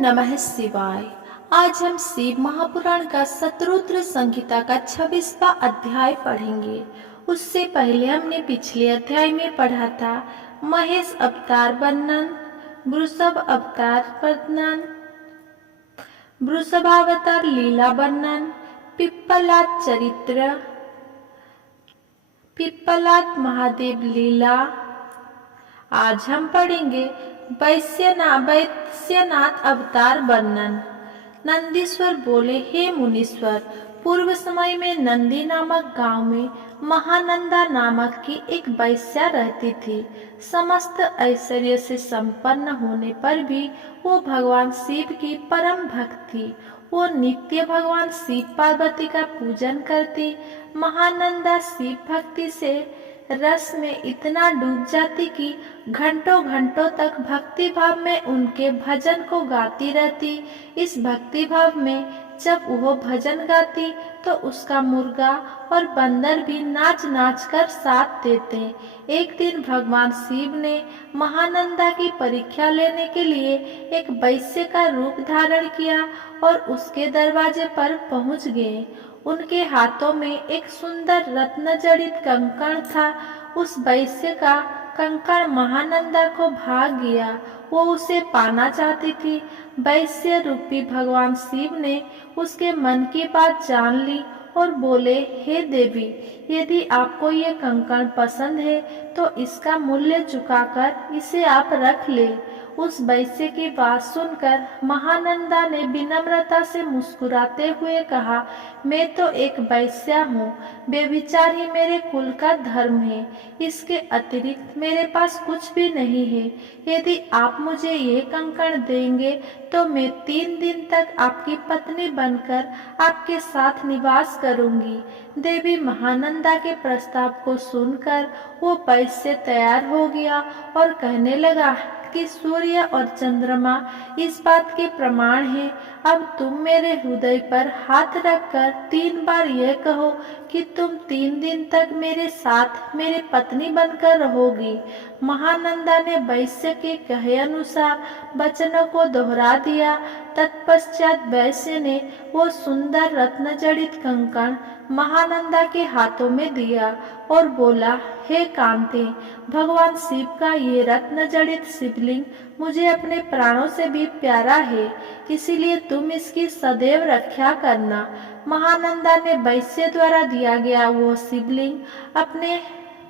नमः शिवाय। आज हम शिव महापुराण का शतरुद्र संहिता का 26वां अध्याय पढ़ेंगे। उससे पहले हमने पिछले अध्याय में पढ़ा था महेश अवतार वर्णन, वृषभ अवतार वर्णन, वृषभावतार लीला वर्णन, पिप्पलाद चरित्र, पिप्पलाद महादेव लीला। आज हम पढ़ेंगे वैश्यनाथ अवतार वर्णन। नंदीश्वर बोले, हे मुनीश्वर, पूर्व समय में नंदी नामक गांव में महानंदा नामक की एक वैश्या रहती थी। समस्त ऐश्वर्य से संपन्न होने पर भी वो भगवान शिव की परम भक्त थी। वो नित्य भगवान शिव पार्वती का पूजन करती। महानंदा शिव भक्ति से रस में इतना डूब जाती कि घंटों घंटों तक भक्ति भाव में उनके भजन को गाती रहती। इस भक्ति भाव में जब वो भजन गाती तो उसका मुर्गा और बंदर भी नाच नाच कर साथ देते। एक दिन भगवान शिव ने महानंदा की परीक्षा लेने के लिए एक वैश्य का रूप धारण किया और उसके दरवाजे पर पहुंच गए। उनके हाथों में एक सुंदर रत्न जड़ित कंकण था। उस वैश्य का कंकण महानंदा को भाग गया। वो उसे पाना चाहती थी। वैश्य रूपी भगवान शिव ने उसके मन की बात जान ली और बोले, हे देवी, यदि आपको ये कंकण पसंद है तो इसका मूल्य चुकाकर इसे आप रख ले। उस वैश्य की बात सुनकर महानंदा ने विनम्रता से मुस्कुराते हुए कहा, मैं तो एक वैश्या हूँ। व्यभिचार ही मेरे कुल का धर्म है। इसके अतिरिक्त मेरे पास कुछ भी नहीं है। यदि आप मुझे ये कंकण देंगे तो मैं 3 दिन तक आपकी पत्नी बनकर आपके साथ निवास करूंगी। देवी महानंदा के प्रस्ताव को सुनकर वो वैश्य तैयार हो गया और कहने लगा कि सूर्य और चंद्रमा इस बात के प्रमाण हैं। अब तुम मेरे हृदय पर हाथ रखकर 3 बार यह कहो कि तुम 3 दिन तक मेरे साथ मेरे पत्नी बनकर रहोगी। महानंदा ने वैश्य के कहे अनुसार वचनों को दोहरा दिया। तत्पश्चात वैश्य ने वो सुंदर रत्न जड़ित कंकण महानंदा के हाथों में दिया और बोला, हे कांते, भगवान शिव का ये रत्न जड़ित शिवलिंग मुझे अपने प्राणों से भी प्यारा है, इसीलिए तुम इसकी सदैव रक्षा करना। महानंदा ने वैश्य द्वारा दिया गया वो शिवलिंग अपने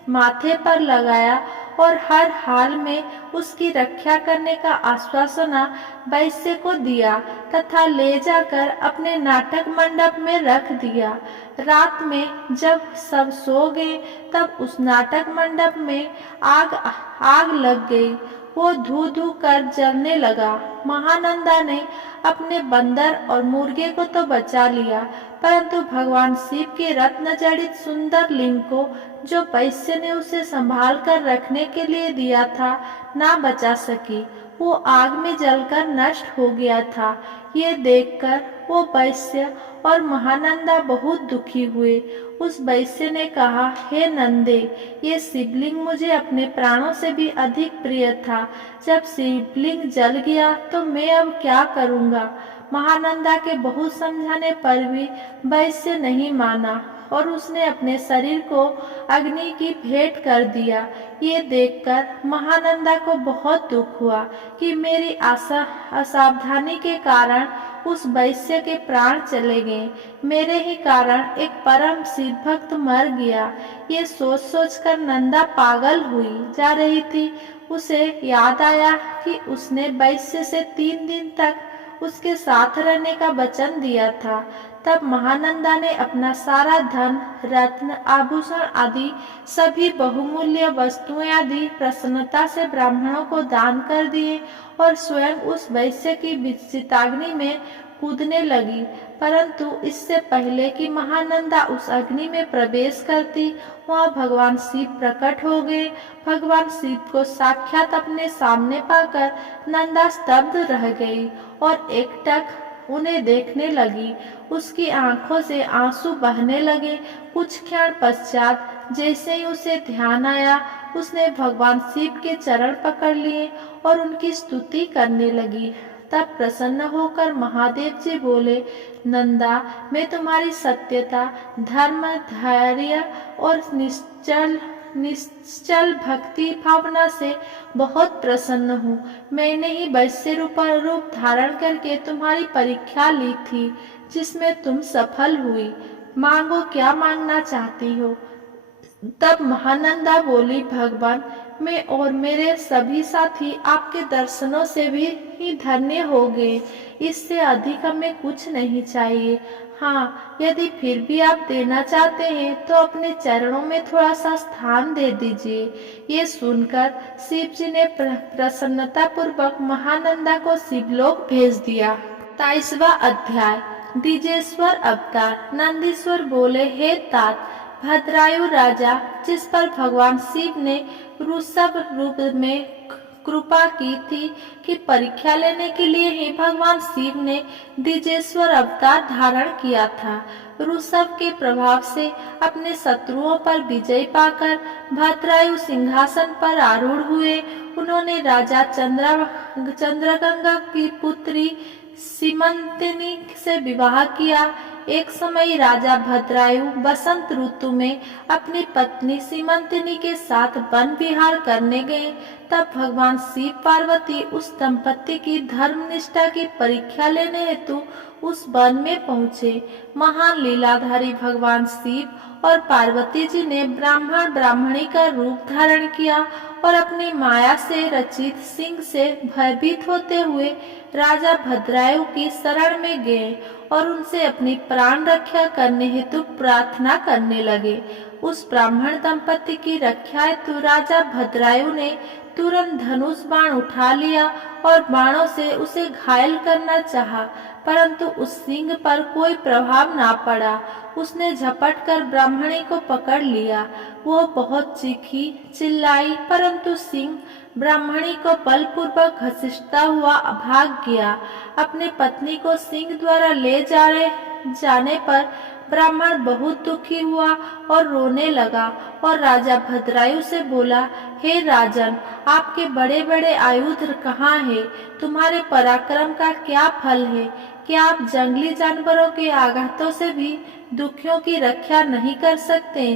माथे पर लगाया और हर हाल में उसकी रक्षा करने का आश्वासन वैश्य को दिया तथा ले जाकर अपने नाटक मंडप में रख दिया। रात में जब सब सो गए तब उस नाटक मंडप में आग लग गई। वो धू धू कर जलने लगा। महानंदा ने अपने बंदर और मुर्गे को तो बचा लिया, परंतु भगवान शिव के रत्न जड़ित सुंदर लिंग को जो वैश्य ने उसे संभाल कर रखने के लिए दिया था ना बचा सकी। वो आग में जलकर नष्ट हो गया था। ये देखकर वो वैश्य और महानंदा बहुत दुखी हुए। उस वैश्य ने कहा, हे नंदे, ये शिवलिंग मुझे अपने प्राणों से भी अधिक प्रिय था। जब शिवलिंग जल गया तो मैं अब क्या करूँगा। महानंदा के बहुत समझाने पर भी वैश्य नहीं माना और उसने अपने शरीर को अग्नि की भेंट कर दिया। ये देखकर महानंदा को बहुत दुख हुआ कि मेरी असावधानी के कारण उस वैश्य के प्राण चले गए। मेरे ही कारण एक परम शिव भक्त मर गया। ये सोच सोच कर नंदा पागल हुई जा रही थी। उसे याद आया कि उसने वैश्य से 3 दिन तक उसके साथ रहने का वचन दिया था। तब महानंदा ने अपना सारा धन, रत्न, आभूषण आदि सभी बहुमूल्य वस्तुएं आदि प्रसन्नता से ब्राह्मणों को दान कर दिए और स्वयं उस वैश्य की चिताग्नि में कूदने लगी। परंतु इससे पहले कि महानंदा उस अग्नि में प्रवेश करती, वहां भगवान शिव प्रकट हो गए। भगवान शिव को साक्षात अपने सामने पाकर नंदा स्तब्ध रह गई और एकटक उन्हें देखने लगी। उसकी आंखों से आंसू बहने लगे। कुछ क्षण पश्चात जैसे ही उसे ध्यान आया, उसने भगवान शिव के चरण पकड़ लिए और उनकी स्तुति करने लगी। तब प्रसन्न होकर महादेव जी बोले, नंदा, मैं तुम्हारी सत्यता, धर्म, धैर्य और निश्चल भक्ति भावना से बहुत प्रसन्न हूँ। मैंने ही वैश्य रूप धारण करके तुम्हारी परीक्षा ली थी, जिसमें तुम सफल हुई। मांगो, क्या मांगना चाहती हो? तब महानंदा बोली, भगवान, मैं और मेरे सभी साथी आपके दर्शनों से भी ही धन्य हो गए। इससे अधिक हमें कुछ नहीं चाहिए। हाँ, यदि फिर भी आप देना चाहते हैं तो अपने चरणों में थोड़ा सा स्थान दे दीजिए। ये सुनकर शिव जी ने प्रसन्नता पूर्वक महानंदा को शिवलोक भेज दिया। 23वां अध्याय, द्विजेश्वर अवतार। नंदीश्वर बोले, हे तात, भद्रायु राजा, जिस पर भगवान शिव ने वृषभ रूप में कृपा की थी कि परीक्षा लेने के लिए ही भगवान शिव ने द्विजेश्वर अवतार धारण किया था। वृषभ के प्रभाव से अपने शत्रुओं पर विजय पाकर भद्रायु सिंहासन पर आरूढ़ हुए। उन्होंने राजा चंद्रगंगा की पुत्री सीमंतिनी से विवाह किया। एक समय राजा भद्रायु बसंत ऋतु में अपनी पत्नी सीमंतिनी के साथ वन विहार करने गए। तब भगवान शिव पार्वती उस दंपत्ति की धर्मनिष्ठा की परीक्षा लेने हेतु उस वन में पहुँचे। महान लीलाधारी भगवान शिव और पार्वती जी ने ब्राह्मण ब्राह्मणी का रूप धारण किया और अपनी माया से रचित सिंह से भयभीत होते हुए राजा भद्रायु की शरण में गए और उनसे अपनी प्राण रक्षा करने हेतु प्रार्थना करने लगे। उस ब्राह्मण दंपत्ति की रक्षा हेतु राजा भद्रायु ने तुरंत धनुष बाण उठा लिया और बाणों से उसे घायल करना चाहा, परंतु उस सिंह पर कोई प्रभाव ना पड़ा। उसने झपट कर ब्राह्मणी को पकड़ लिया। वो बहुत चीखी, चिल्लाई, परंतु सिंह ब्राह्मणी को बलपूर्वक घसीटता हुआ भाग गया। अपने पत्नी को सिंह द्वारा ले जाने पर ब्राह्मण बहुत दुखी हुआ और रोने लगा और राजा भद्रायु से बोला, हे राजन, आपके बड़े बड़े आयुध कहाँ हैं? तुम्हारे पराक्रम का क्या फल है? क्या आप जंगली जानवरों के आघातों से भी दुखियों की रक्षा नहीं कर सकते?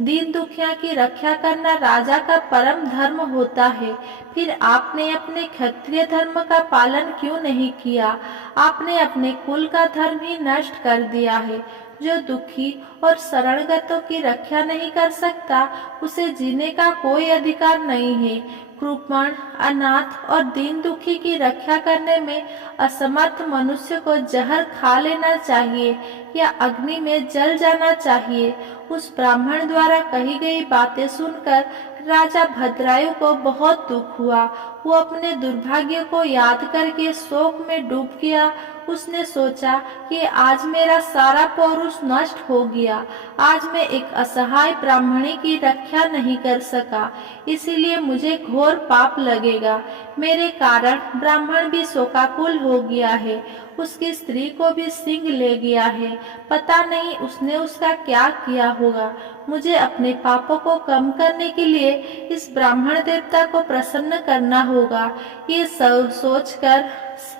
दीन दुखिया की रक्षा करना राजा का परम धर्म होता है। फिर आपने अपने क्षत्रिय धर्म का पालन क्यों नहीं किया? आपने अपने कुल का धर्म ही नष्ट कर दिया है। जो दुखी और शरणगतों की रक्षा नहीं कर सकता, उसे जीने का कोई अधिकार नहीं है। कृपण, अनाथ और दीन दुखी की रक्षा करने में असमर्थ मनुष्य को जहर खा लेना चाहिए या अग्नि में जल जाना चाहिए। उस ब्राह्मण द्वारा कही गई बातें सुनकर राजा भद्रायु को बहुत दुख हुआ। वो अपने दुर्भाग्य को याद करके शोक में डूब गया। उसने सोचा कि आज मेरा सारा पौरुष नष्ट हो गया। आज मैं एक असहाय ब्राह्मणी की रक्षा नहीं कर सका, इसीलिए मुझे घोर पाप लगेगा। मेरे कारण ब्राह्मण भी शोकाकुल हो गया है। उसकी स्त्री को भी सिंह ले गया है। पता नहीं उसने उसका क्या किया होगा। मुझे अपने पापों को कम करने के लिए इस ब्राह्मण देवता को प्रसन्न करना होगा। ये सोचकर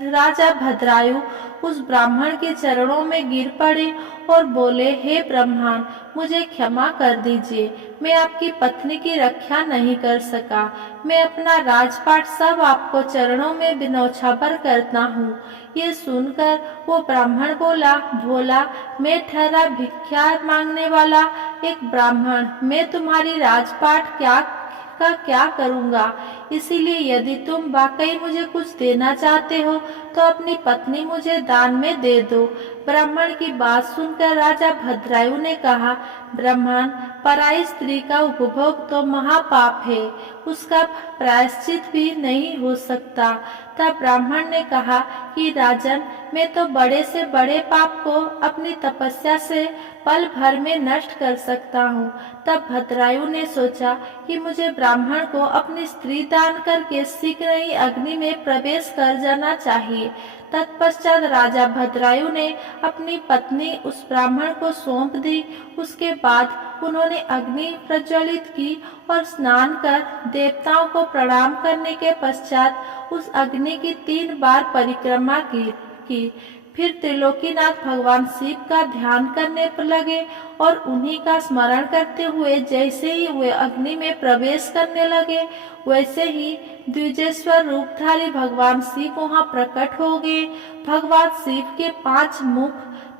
राजा भद्रायु उस ब्राह्मण के चरणों में गिर पड़े और बोले, हे ब्राह्मण, मुझे क्षमा कर दीजिए। मैं आपकी पत्नी की रक्षा नहीं कर सका। मैं अपना राजपाट सब आपको चरणों में बिनौछावर करता हूँ। ये सुनकर वो ब्राह्मण बोला, भोला, मैं ठहरा भिक्षा मांगने वाला एक ब्राह्मण, मैं तुम्हारी राजपाट क्या करूँगा। इसीलिए यदि तुम वाकई मुझे कुछ देना चाहते हो तो अपनी पत्नी मुझे दान में दे दो। ब्राह्मण की बात सुनकर राजा भद्रायु ने कहा, ब्राह्मण, पराई स्त्री का उपभोग तो महापाप है, उसका प्रायश्चित भी नहीं हो सकता। तब ब्राह्मण ने कहा कि राजन, मैं तो बड़े से बड़े पाप को अपनी तपस्या से पल भर में नष्ट कर सकता हूँ। तब भद्रायु ने सोचा कि मुझे ब्राह्मण को अपनी स्त्री दान करके शीघ्र ही अग्नि में प्रवेश कर जाना चाहिए। तत्पश्चात राजा भद्रायु ने अपनी पत्नी उस ब्राह्मण को सौंप दी। उसके बाद उन्होंने अग्नि प्रज्वलित की और स्नान कर देवताओं को प्रणाम करने के पश्चात उस अग्नि की 3 बार परिक्रमा की। फिर त्रिलोकीनाथ भगवान शिव का ध्यान करने पर लगे और उन्हीं का स्मरण करते हुए जैसे ही वे अग्नि में प्रवेश करने लगे, वैसे ही द्विजेश्वर रूपधारी भगवान शिव वहां प्रकट हो गए। भगवान शिव के 5 मुख,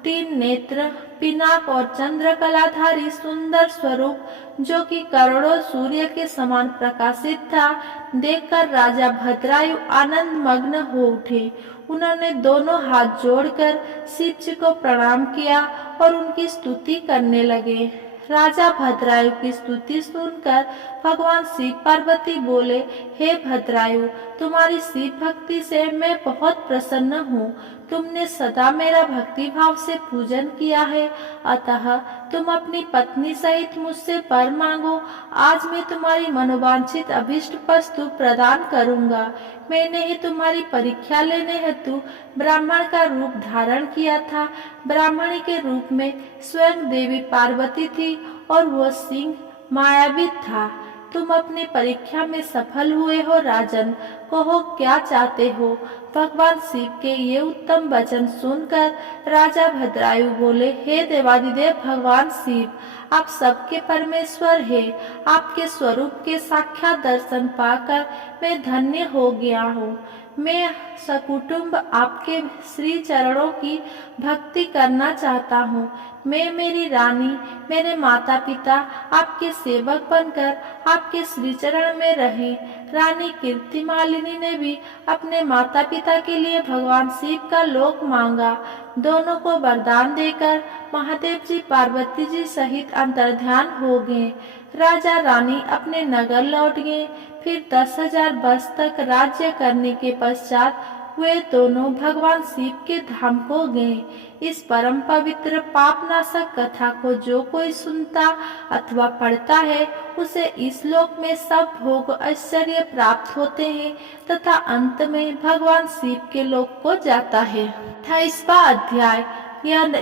3 नेत्र, पिनाक और चंद्रकलाधारी सुंदर स्वरूप, जो कि करोड़ों सूर्य के समान प्रकाशित था, देखकर राजा भद्रायु आनंद मग्न हो उठे। उन्होंने दोनों हाथ जोड़कर शिव जी को प्रणाम किया और उनकी स्तुति करने लगे। राजा भद्रायु की स्तुति सुनकर भगवान शिव पार्वती बोले, हे भद्रायु, तुम्हारी शिव भक्ति से मैं बहुत प्रसन्न हूँ। तुमने सदा मेरा भक्ति भाव से पूजन किया है, अतः तुम अपनी पत्नी सहित मुझसे वर मांगो। आज मैं तुम्हारी मनोवांछित अभिष्ट वस्तु प्रदान करूंगा। मैंने ही तुम्हारी परीक्षा लेने हेतु ब्राह्मण का रूप धारण किया था। ब्राह्मणी के रूप में स्वयं देवी पार्वती थी और वह सिंह मायावीत था। तुम अपनी परीक्षा में सफल हुए हो राजन, कहो क्या चाहते हो। भगवान शिव के ये उत्तम वचन सुनकर राजा भद्रायु बोले, हे देवादिदेव भगवान शिव, आप सबके परमेश्वर हैं। आपके स्वरूप के साक्षात दर्शन पाकर मैं धन्य हो गया हूँ। मैं सकुटुंब आपके श्री चरणों की भक्ति करना चाहता हूँ। मैं, मेरी रानी, मेरे माता पिता आपके सेवक बनकर आपके श्री चरण में रहे। रानी कीर्तिमालिनी ने भी अपने माता पिता के लिए भगवान शिव का लोक मांगा। दोनों को वरदान देकर महादेव जी पार्वती जी सहित अंतर्ध्यान हो गए। राजा रानी अपने नगर लौट गए। फिर 10,000 वर्ष तक राज्य करने के पश्चात वे दोनों भगवान शिव के धाम को गए। इस परम पवित्र पापनाशक कथा को जो कोई सुनता अथवा पढ़ता है, उसे इस लोक में सब भोग ऐश्वर्य प्राप्त होते हैं तथा अंत में भगवान शिव के लोक को जाता है। 28वां अध्याय,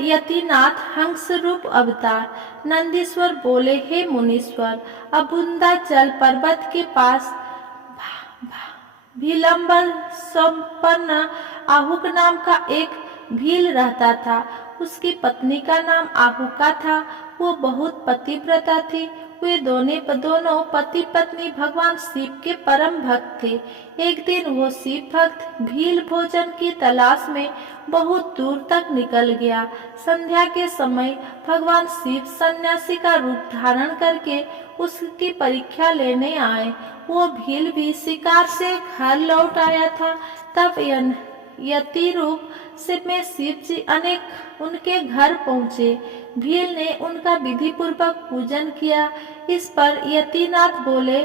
यतिनाथ हंस रूप अवतार। नंदीश्वर बोले, हे मुनीश्वर, अबुंदा जल पर्वत के पास भीलंबर संपन्न आहुक नाम का एक भील रहता था। उसकी पत्नी का नाम आहुका था। वो बहुत पतिव्रता थी। वे दोनों पति पत्नी भगवान शिव के परम भक्त थे। एक दिन वो शिव भक्त भील भोजन की तलाश में बहुत दूर तक निकल गया। संध्या के समय भगवान शिव सन्यासी का रूप धारण करके उसकी परीक्षा लेने आए। वो भील भी शिकार से घर लौट आया था। तब यति रूप से में शिव जी अनेक उनके घर पहुँचे। भील ने उनका विधि पूर्वक पूजन किया। इस पर यतिनाथ बोले,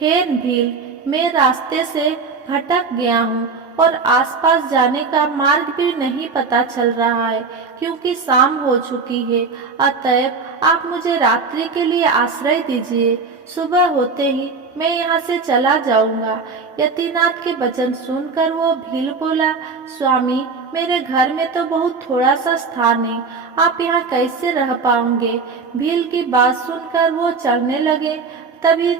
हे भील, मैं रास्ते से भटक गया हूँ और आसपास जाने का मार्ग भी नहीं पता चल रहा है, क्योंकि शाम हो चुकी है। अतएव आप मुझे रात्रि के लिए आश्रय दीजिए। सुबह होते ही मैं यहाँ से चला जाऊंगा। यतिनाथ के वचन सुनकर वो भील बोला, स्वामी, मेरे घर में तो बहुत थोड़ा सा स्थान है, आप यहाँ कैसे रह पाओगे। भील की बात सुनकर वो चलने लगे। तभी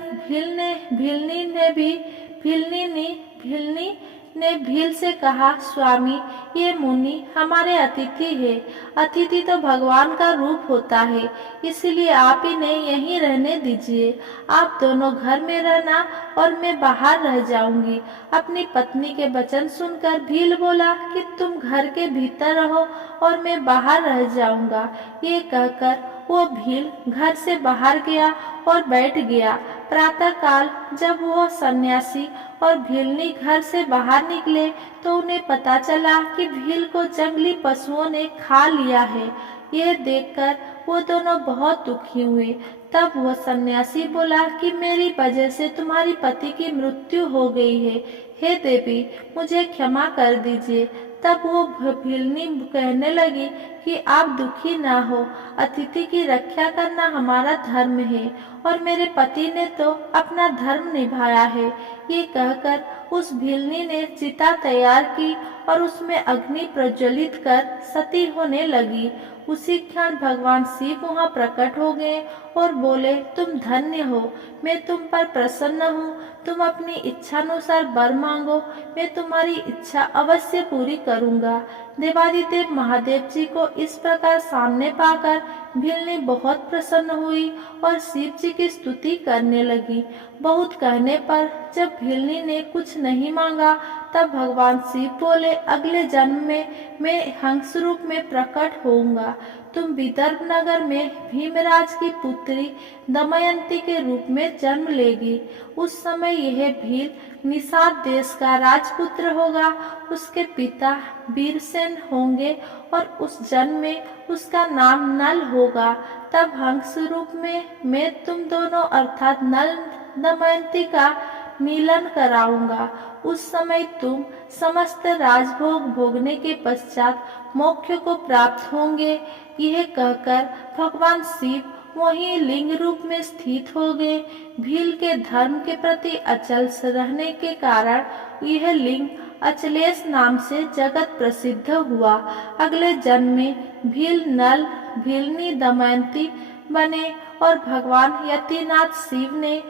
भीलनी ने भील से कहा, स्वामी, ये मुनि हमारे अतिथि है। अतिथि तो भगवान का रूप होता है, इसलिए आप इन्हें यहीं रहने दीजिए। आप दोनों घर में रहना और मैं बाहर रह जाऊंगी। अपनी पत्नी के वचन सुनकर भील बोला कि तुम घर के भीतर रहो और मैं बाहर रह जाऊंगा। ये कहकर वो भील घर से बाहर गया और बैठ गया। प्रातःकाल जब वो सन्यासी और भीलनी घर से बाहर निकले तो उन्हें पता चला कि भील को जंगली पशुओं ने खा लिया है। यह देखकर वो दोनों बहुत दुखी हुए। तब वो सन्यासी बोला कि मेरी वजह से तुम्हारी पति की मृत्यु हो गई है। हे देवी, मुझे क्षमा कर दीजिए। तब वो भीलनी कहने लगी कि आप दुखी ना हो, अतिथि की रक्षा करना हमारा धर्म है और मेरे पति ने तो अपना धर्म निभाया है। ये कहकर उस भीलनी ने चिता तैयार की और उसमें अग्नि प्रज्वलित कर सती होने लगी। उसी क्षण भगवान शिव वहाँ प्रकट हो गए और बोले, तुम धन्य हो, मैं तुम पर प्रसन्न हूँ। तुम अपनी इच्छानुसार वर मांगो, मैं तुम्हारी इच्छा अवश्य पूरी करूँगा। देवादिदेव महादेव जी को इस प्रकार सामने पाकर भीलनी बहुत प्रसन्न हुई और शिव जी की स्तुति करने लगी। बहुत कहने पर जब भीलनी ने कुछ नहीं मांगा, तब भगवान शिव बोले, अगले जन्म में मैं हंस रूप में प्रकट होऊंगा। तुम विदर्भ नगर में भीमराज की पुत्री दमयंती के रूप में जन्म लेगी। उस समय यह भील निषाद देश का राजपुत्र होगा। उसके पिता वीरसेन होंगे और उस जन्म में उसका नाम नल होगा। तब हंस रूप में मैं तुम दोनों अर्थात नल दमयंती का मिलन कराऊंगा। उस समय तुम समस्त राजभोग भोगने के पश्चात मोक्ष को प्राप्त होंगे। यह कहकर भगवान शिव वहीं लिंग रूप में स्थित हो गए। भील के धर्म के प्रति अचल रहने के कारण यह लिंग अचलेश नाम से जगत प्रसिद्ध हुआ। अगले जन्म में भील नल भीलनी दमयंती बने और भगवान यतिनाथ शिव ने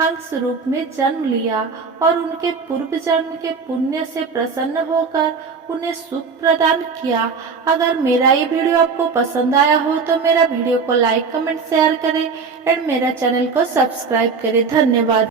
हंस रूप में जन्म लिया और उनके पूर्व जन्म के पुण्य से प्रसन्न होकर उन्हें सुख प्रदान किया। अगर मेरा ये वीडियो आपको पसंद आया हो तो मेरा वीडियो को लाइक कमेंट शेयर करें एंड मेरा चैनल को सब्सक्राइब करें। धन्यवाद।